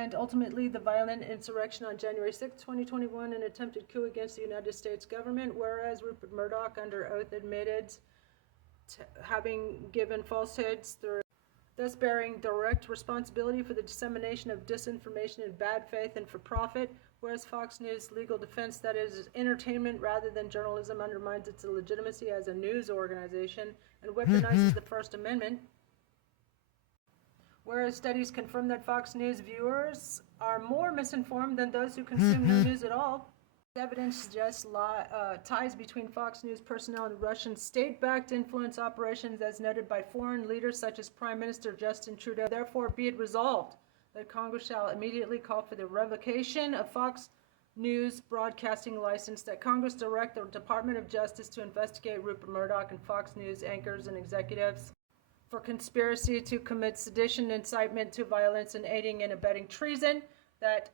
and ultimately the violent insurrection on January 6, 2021, an attempted coup against the United States government, whereas Rupert Murdoch, under oath, admitted having given falsehoods through thus bearing direct responsibility for the dissemination of disinformation in bad faith and for profit, whereas Fox News' legal defense that it is entertainment rather than journalism undermines its legitimacy as a news organization and weaponizes the First Amendment, whereas studies confirm that Fox News viewers are more misinformed than those who consume no news at all. Evidence suggests ties between Fox News personnel and Russian state-backed influence operations as noted by foreign leaders such as Prime Minister Justin Trudeau. Therefore, be it resolved that Congress shall immediately call for the revocation of Fox News broadcasting license, that Congress direct the Department of Justice to investigate Rupert Murdoch and Fox News anchors and executives for conspiracy to commit sedition, incitement to violence, and aiding and abetting treason. That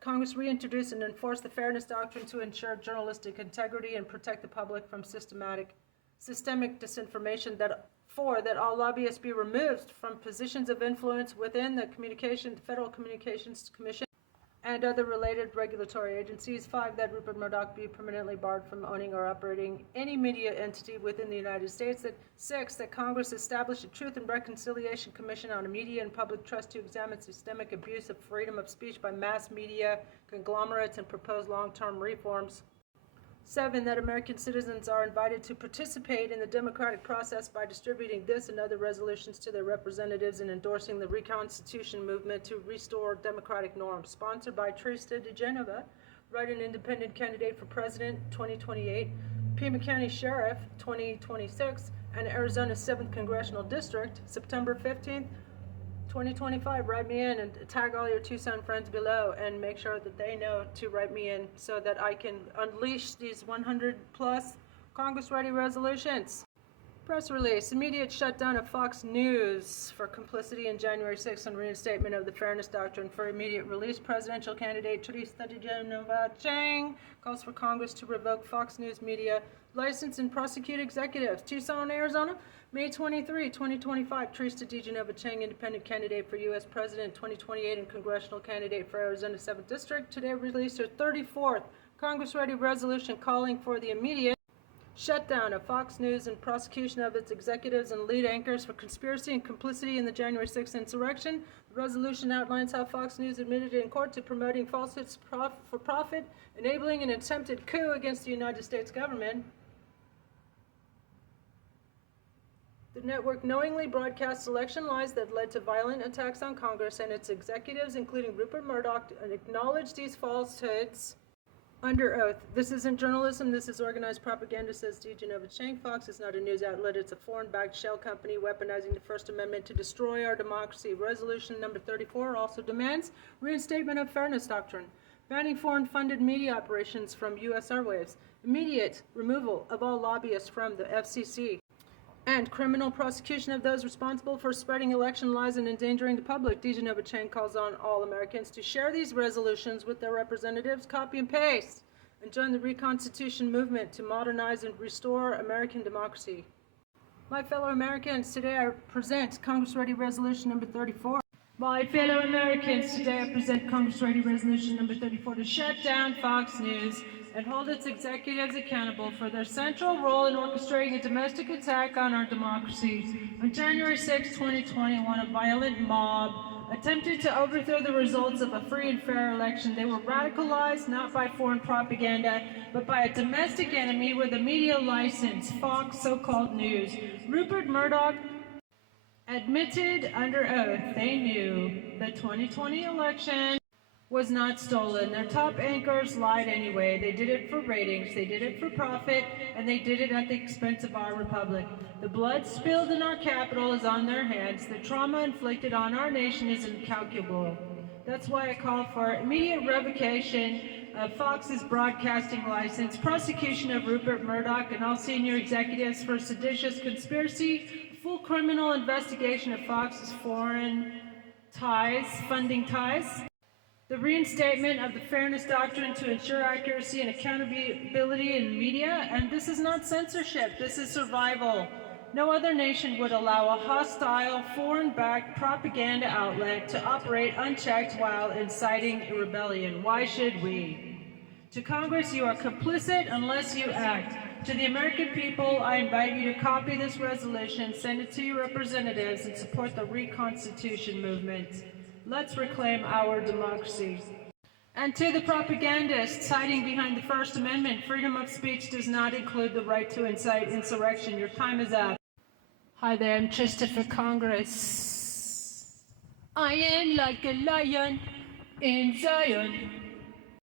Congress reintroduce and enforce the fairness doctrine to ensure journalistic integrity and protect the public from systemic disinformation. That all lobbyists be removed from positions of influence within the Federal Communications Commission and other related regulatory agencies. 5, that Rupert Murdoch be permanently barred from owning or operating any media entity within the United States. 6, that Congress establish a Truth and Reconciliation Commission on media and public trust to examine systemic abuse of freedom of speech by mass media conglomerates and propose long-term reforms. 7, that American citizens are invited to participate in the democratic process by distributing this and other resolutions to their representatives and endorsing the Reconstitution movement to restore democratic norms. Sponsored by Treason de Geneva, Write-in Independent Candidate for President 2028, Pima County Sheriff 2026, and Arizona's 7th Congressional District, September 15th, 2025. Write me in and tag all your Tucson friends below and make sure that they know to write me in so that I can unleash these 100 plus Congress-ready resolutions. Press release: immediate shutdown of Fox News for complicity in January 6th and reinstatement of the fairness doctrine for immediate release. Presidential candidate Treason de Geneva calls for Congress to revoke Fox News media license and prosecute executives. Tucson, Arizona, May 23, 2025. Treason de Geneva, independent candidate for U.S. President 2028 and congressional candidate for Arizona 7th District, today released her 34th Congress-ready resolution calling for the immediate shutdown of Fox News and prosecution of its executives and lead anchors for conspiracy and complicity in the January 6th insurrection. The resolution outlines how Fox News admitted in court to promoting falsehoods for profit, enabling an attempted coup against the United States government. The network knowingly broadcast election lies that led to violent attacks on Congress and its executives, including Rupert Murdoch, and acknowledged these falsehoods under oath. This isn't journalism, this is organized propaganda, says de Genova Chang. Fox is not a news outlet, it's a foreign-backed shell company weaponizing the First Amendment to destroy our democracy. Resolution number 34 also demands reinstatement of fairness doctrine, banning foreign-funded media operations from U.S. airwaves, immediate removal of all lobbyists from the FCC, and criminal prosecution of those responsible for spreading election lies and endangering the public. de Genova Chang calls on all Americans to share these resolutions with their representatives, copy and paste, and join the Reconstitution movement to modernize and restore American democracy. My fellow Americans, today I present Congress-ready resolution number 34. My fellow Americans, today I present Congress-ready resolution number 34 to shut down Fox News and hold its executives accountable for their central role in orchestrating a domestic attack on our democracy. On January 6, 2021, a violent mob attempted to overthrow the results of a free and fair election. They were radicalized not by foreign propaganda, but by a domestic enemy with a media license, Fox so-called News. Rupert Murdoch admitted under oath they knew the 2020 election was not stolen. Their top anchors lied anyway. They did it for ratings, they did it for profit, and they did it at the expense of our republic. The blood spilled in our capital is on their hands. The trauma inflicted on our nation is incalculable. That's why I call for immediate revocation of Fox's broadcasting license, prosecution of Rupert Murdoch and all senior executives for seditious conspiracy, full criminal investigation of Fox's foreign ties, funding ties, the reinstatement of the fairness doctrine to ensure accuracy and accountability in media. And this is not censorship, this is survival. No other nation would allow a hostile, foreign-backed propaganda outlet to operate unchecked while inciting a rebellion. Why should we? To Congress, you are complicit unless you act. To the American people, I invite you to copy this resolution, send it to your representatives, and support the Reconstitution movement. Let's reclaim our democracy. And to the propagandists hiding behind the First Amendment, freedom of speech does not include the right to incite insurrection. Your time is up. Hi there, I'm Trista for Congress. I am like a lion in Zion.